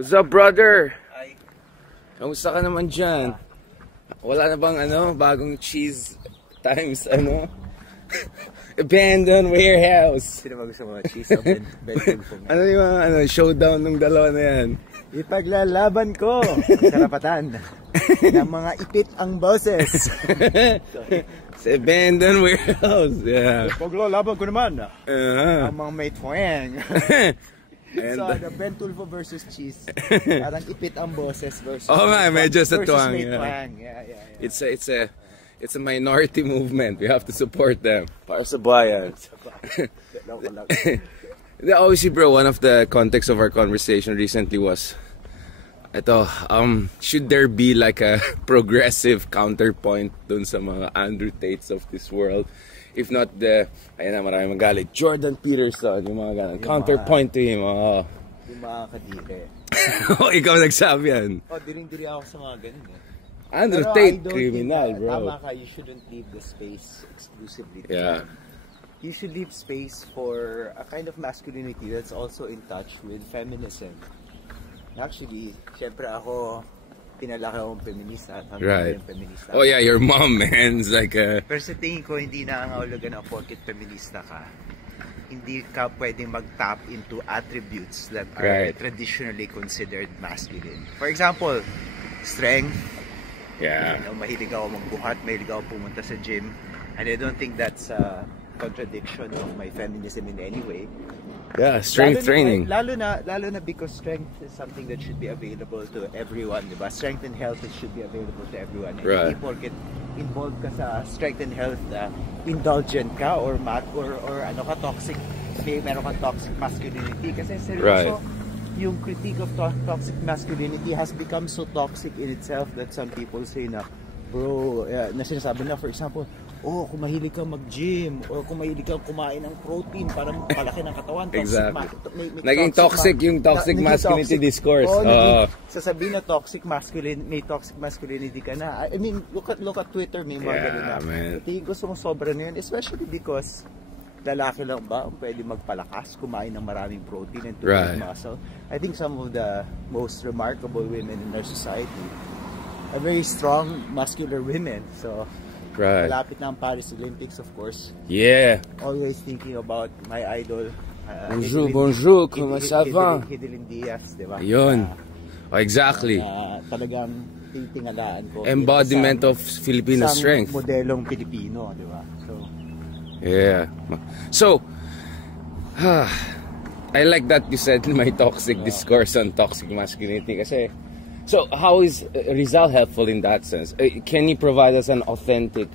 What's up, brother? Hi. Kamusta ka naman dyan? Wala na bang bagong cheese times abandoned warehouse? Sino ba gusto mga cheese o Bentulfo? Ano yung showdown ng dalawa na yan? Ipaglalaban ko ang karapatan ng mga ipit ang boses. Sa abandoned warehouse. Yeah. Paglalaban ko naman ang mga may twang. And so, the Bentulfo versus cheese. Parang ipit ang boses versus medyo sa twang. Yeah. It's a minority movement. We have to support them. Para sa bayan. Obviously, bro, one of the context of our conversation recently was should there be like a progressive counterpoint dun sa mga Andrew Tates of this world? If not marami magalit, Jordan Peterson, yung mga ganun, counterpoint to him. Yung mga kadire. Ikaw nagsabi yan. Diri ako sa mga ganun Andrew Tate, criminal, bro. Tama ka, you shouldn't leave the space exclusively to them. You should leave space for a kind of masculinity that's also in touch with feminism. Actually, syempre ako, pinalaki akong feminista. Right. Feminista. Oh yeah, your mom, man. It's like Pero sa tingin ko, hindi nangangahulugan na porket feminista ka. Hindi ka pwedeng mag-tap into attributes that are traditionally considered masculine. For example, strength. Yeah. Mahilig ako magbuhat, mahilig ako pumunta sa gym. And I don't think that's a contradiction of my feminism in any way. Yeah, strength training. Lalo na because strength is something that should be available to everyone, diba? Strength and health should be available to everyone. And right. People get involved ka sa strength and health, indulgent ka or toxic, meron kang toxic masculinity. Kasi seryoso, yung critique of toxic masculinity has become so toxic in itself that some people say na, bro, na sinasabi na, for example, kung mahilig kang mag-gym or kung mahilig kang kumain ng protein para palaki ng katawan. Exactly. Naging toxic yung toxic masculinity discourse. Sasabihin na may toxic masculinity ka na. I mean, look at Twitter, may mga ganun na. Tingin ko sobra na yun, especially because lalaki lang ba ang pwede magpalakas, kumain ng maraming protein and to build muscle. I think some of the most remarkable women in our society are very strong, muscular women. So, malapit na ang Paris Olympics, of course. Yeah. Always thinking about my idol. Bonjour, comment ça va? Hidilyn Diaz, di ba? Yun. Exactly. Talagang titingalaan ko. Embodiment of Filipino strength. Modelong Pilipino, di ba? Yeah. So, I like that you said my toxic discourse on toxic masculinity. Kasi, so how is Rizal helpful in that sense? Can he provide us an authentic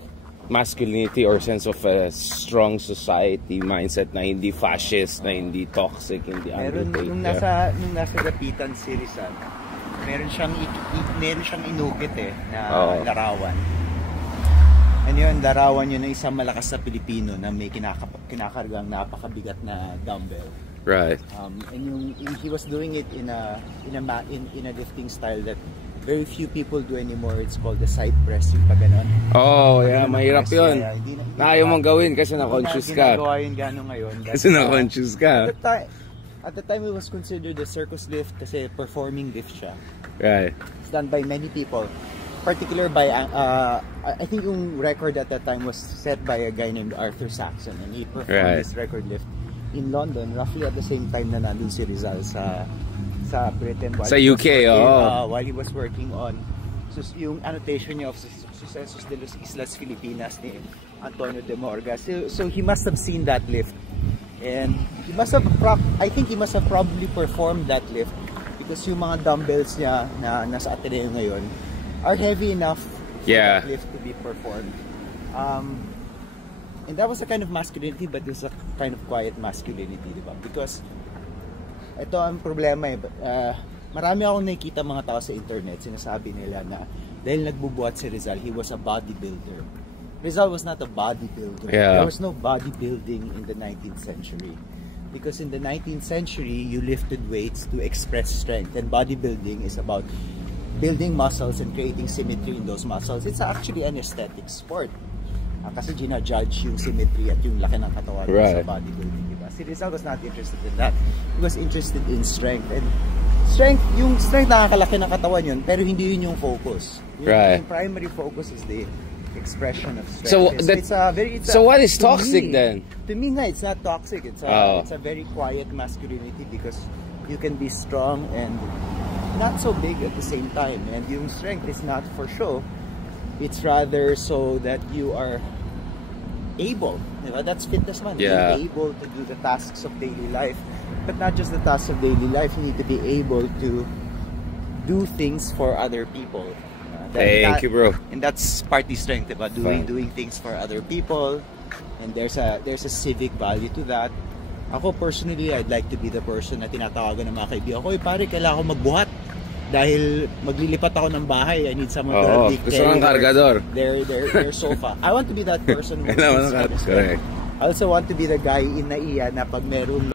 masculinity or sense of a strong society mindset na hindi fascist, na hindi toxic, hindi underpaid? Nung nasa Dapitan si Rizal, meron siyang inukit na larawan. Ano yun, larawan yun ng isang malakas na Pilipino na may kinakargang napakabigat na dumbbell. Right. And he was doing it in a lifting style that very few people do anymore. It's called the side press, yung pag ganon. Oh, yeah, mahirap yun. Ayaw mong gawin kasi na-conscious ka. Ginagawa yun gano'n ngayon. Kasi na-conscious ka. At the time, it was considered a circus lift kasi performing lift siya. Right. It's done by many people. Particular by, I think yung record at that time was set by a guy named Arthur Saxon, and he performed this record lift in London roughly at the same time na nandun si Rizal sa Britain. Sa UK, while he was working on yung annotation niya of Sucesos de las Islas Filipinas ni Antonio de Morga. So he must have seen that lift, and I think he must have probably performed that lift because yung mga dumbbells niya na nasa Ateneo ngayon are heavy enough for that lift to be performed. And that was a kind of masculinity, but it was a kind of quiet masculinity, di ba? Because ito ang problema marami akong nakikita mga tao sa internet, sinasabi nila na dahil nagbubuhat si Rizal, he was a bodybuilder. Rizal was not a bodybuilder. There was no bodybuilding in the 19th century. Because in the 19th century, you lifted weights to express strength, and bodybuilding is about building muscles and creating symmetry in those muscles. It's actually an aesthetic sport. Kasi gina-judge yung symmetry at yung laki ng katawan sa bodybuilding, diba? Si Rizal was not interested in that. He was interested in strength. And yung strength nakakalaki ng katawan yun, pero hindi yun yung focus. Right. Yung primary focus is the expression of strength. So It's what is to toxic me, then? To me, it's not toxic. It's a very quiet masculinity because you can be strong and not so big at the same time. And yung strength is not for show. It's rather so that you are able. That's fitness man. Yeah. Being able to do the tasks of daily life. But not just the tasks of daily life. You need to be able to do things for other people. Thank you, bro. And that's party strength, diba? Doing things for other people. And there's a civic value to that. Ako personally, I'd like to be the person na tinatawagan ng mga kaibigan ko, pare, kailangan ko magbuhat. Dahil maglilipat ako ng bahay, I need someone to help me carry their sofa. I want to be that person who I also want to be the guy in NAIA na pag meron